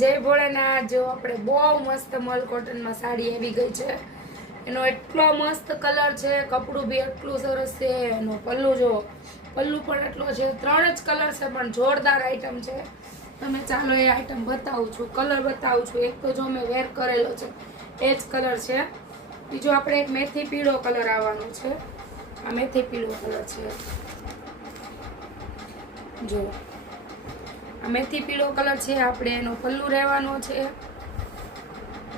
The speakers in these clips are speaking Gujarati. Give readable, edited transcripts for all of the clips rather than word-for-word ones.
जय भोलेनाथ। जो આપણે બહુ મસ્ત મલ કોટનમાં સાડી આવી ગઈ છે। એનો એટલો મસ્ત કલર છે, કપડું બી એટલું સરસ છે, એનો પલ્લુ જો પલ્લુ પણ એટલો છે, ત્રણ જ કલર છે પણ જોરદાર આઈટમ છે। તમે ચાલો એ આઈટમ બતાવું છું, કલર બતાવું છું। એક તો જો મેં વેર કરેલો છે એ જ કલર છે, બીજો આપણે એક મેથી પીળો કલર આવવાનો છે। આ મેથી પીળો કલર છે, જો આ મેથી પીળો કલર છે। આપણે એનો પલ્લુ રહેવાનો છે,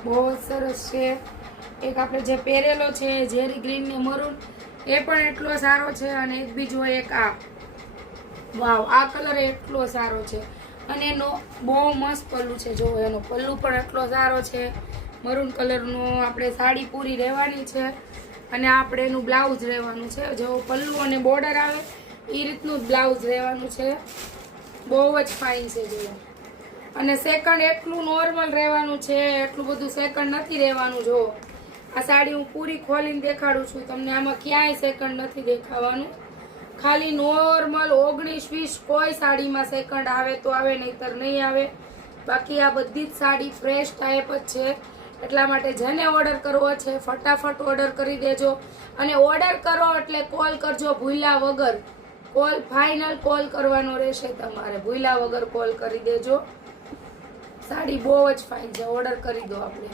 બહુ સરસ છે। એક આપણે જે પહેરેલો છે ઝેરી ગ્રીન ને મરૂન, એ પણ એટલો સારો છે। અને એક બીજો એક આ વાવ, આ કલર એટલો સારો છે અને એનો બહુ મસ્ત પલ્લુ છે। જો એનો પલ્લુ પણ એટલો સારો છે, મરૂન કલરનો। આપણે સાડી પૂરી રહેવાની છે અને આપણે એનું બ્લાઉઝ રહેવાનું છે। જો પલ્લુ અને બોર્ડર આવે એ રીતનું જ બ્લાઉઝ રહેવાનું છે, બહુ જ ફાઇન છે। જો અને સેકન્ડ એટલું નોર્મલ રહેવાનું છે, એટલું બધું સેકન્ડ નથી રહેવાનું। જો આ સાડી હું પૂરી ખોલીને દેખાડું છું તમને, આમાં ક્યાંય સેકન્ડ નથી દેખાવાનું, ખાલી નોર્મલ 19-20 કોઈ સાડીમાં સેકન્ડ આવે તો આવે, નહીતર નહીં આવે। બાકી આ બધી જ સાડી ફ્રેશ ટાઈપ જ છે, એટલા માટે જેને ઓર્ડર કરવો છે ફટાફટ ઓર્ડર કરી દેજો। અને ઓર્ડર કરો એટલે કોલ કરજો ભૂલ્યા વગર, કોલ ફાઇનલ કોલ કરવાનો રહેશે તમારે, ભૂલ્યા વગર કોલ કરી દેજો। સાડી બહુ જ ફાઇન છે, ઓર્ડર કરી દો આપણે।